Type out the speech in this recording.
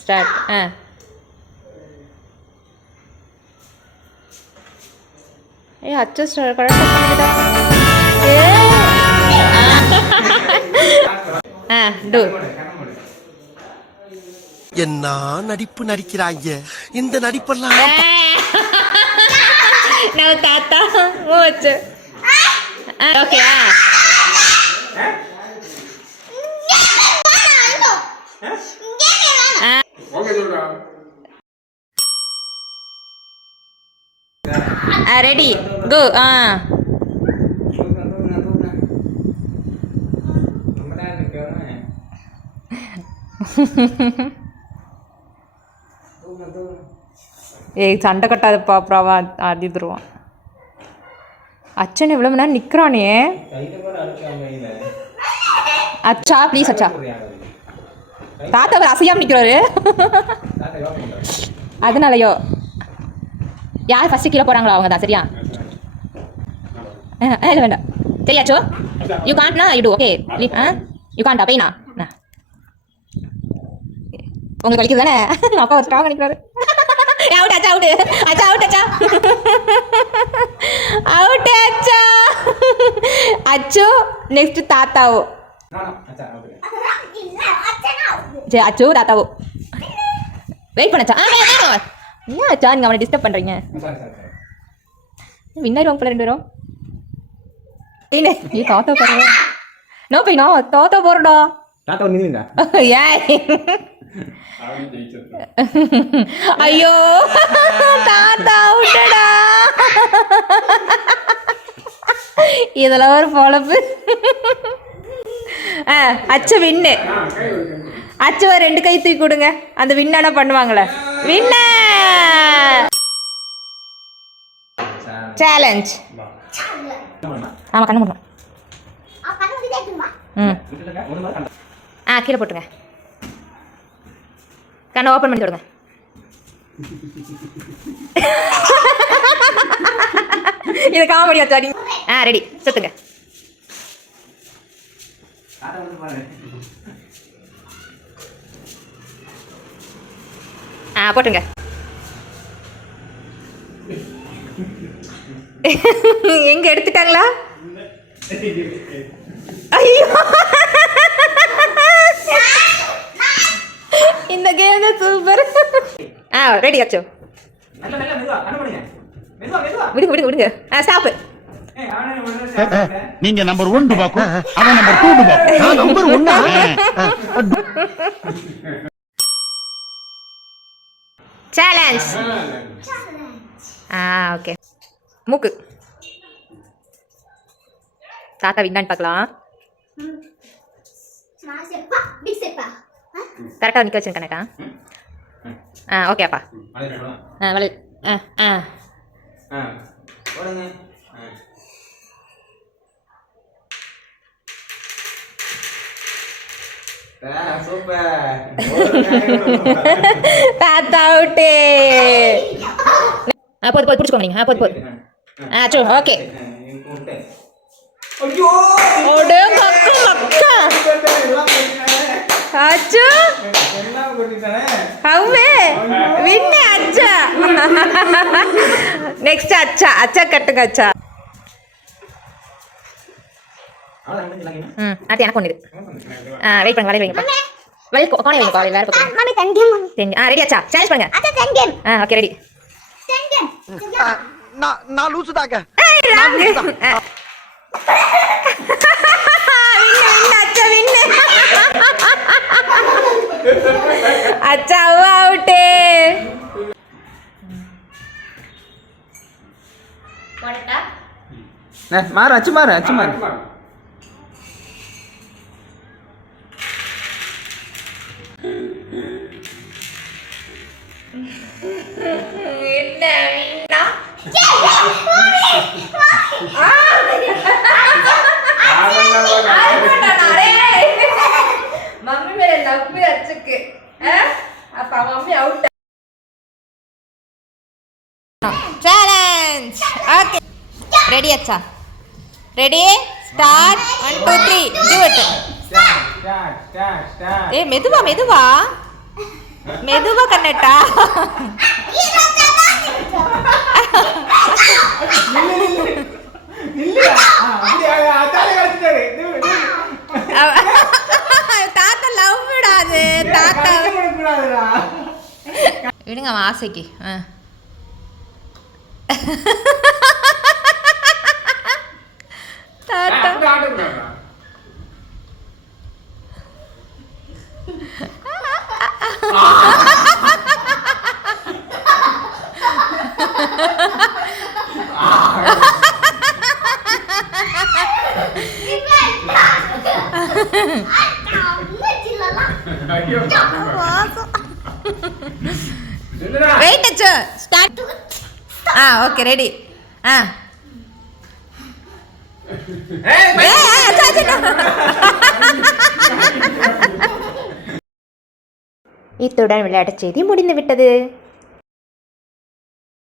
Start. Adjust கரெக்டாக பண்ணிட்டா. Two. என்ன நடிப்பு நடிக்கிறாங்க இந்த நடிப்பெல்லாம். நான் தாத்தா மூச்சு. ஓகே. Ready go. ஏய் சண்டை கட்டாதப்பா, அப்புறம் அதிர்வான். அச்சன் எவ்வளோ மணி நேரம் நிற்கிறானே. அச்சா ப்ளீஸ் அச்சா. தாத்தா அவர் அசையாமல் நிற்கிறாரு. அதனாலயோ யார் ஃபஸ்ட்டு கீழே போகிறாங்களோ அவங்க தான். சரியா? இல்லை வேண்டாம். சரியாச்சோ? யூ காண்ட்னா யூ டூ. ஓகே யூ காண்டா பெயினா. உங்களுக்கு வலிக்குது தானே? அப்பா ஒரு ஸ்ட்ராங் நினைக்கிறாரு. அவுட் அச்சா, அவுட் அச்சா, அவுட் அச்சா, அவுட் அச்சா. அச்சு நெக்ஸ்ட் தாத்தாவோ. சரி அச்சு தாத்தாவோ. வெயிட் பண்ணச்சா. என்ன அச்சா நீங்கள் அவனை டிஸ்டர்ப் பண்ணுறீங்க? வின்னர் வாங்க போல 2 பேரும். நீ தாத்தா போடுற. நோ பையனா தாத்தா போடுறா. தாத்தா நின்னுங்க. ஏய் ஐயோ தாத்தா விட்டடா. இதெல்லாம் ஒரு பொழப்பு. அச்சு வின்னு. அச்சு 2 கை தூக்கி கொடுங்க. அந்த வின்னானா பண்ணுவாங்களே. வின்ன சேலஞ்ச். ஆமாம் கண்ணு மூடணும். கீழே போட்டுருங்க. கண்ணை ஓப்பன் பண்ணி விடுங்க. இது காமெடி ஆச்சாடி. ரெடி சுத்துங்க. போட்டுங்க. எங்க எடுத்துட்டாங்களா? ஐயோ இந்த கேம் சூப்பர். ரெடி ஆச்சோ. விடுங்க விடுங்க விடுங்க. ஸ்டாப். நீங்க நம்பர் 1 டுபாக்கு, அவன் நம்பர் 2 டுபாக்கு. நான் நம்பர் 1. சேலஞ்ச். ஓகே. மூக்கு. தாத்தா வின்னான்னு பார்க்கலாம். கரெக்டாக நிற்க வச்சுருக்கேன் கணக்கா. ஓகேப்பா. வலி. தாத்தா அவுட்டே. போது போது பிடிச்சிக்கோங்க நீங்கள். போது போது. So okay. அச்சோ அவ்வே வின்னு அச்சா. நெக்ஸ்ட் அச்சா. அச்சா கட்டுங்க அச்சா. அது எனக்கு ஒன்று இது. வெயிட் பண்ணுங்க. வளைய வைங்கப்பா. வளைய கோணை வைங்கப்பா. வேறு பக்கம். ரெடி அச்சா. சேலஞ்ச் பண்ணுங்க. Okay ready. நான் லூசுதாங்க. அச்சா அவுட்டே. மாறு அச்சு மாறு அச்சு மாறு. மம்மி மேல நம்பி அச்சுக்கு. அப்ப mummy out. Challenge. Okay ready அச்சா. Ready start. 1 2 3 do it. ஏ மெதுவா மெதுவா மெதுவா கண்ணட்டா தாத்தா லவ் விடாது தாத்தா விடுங்க அவன் ஆசைக்கு தாத்தா வெயிட் அச்சு ஸ்டார்ட் ஓகே ரெடி இத்துடன் விளையாட்டுச் செய்தி முடிந்துவிட்டது.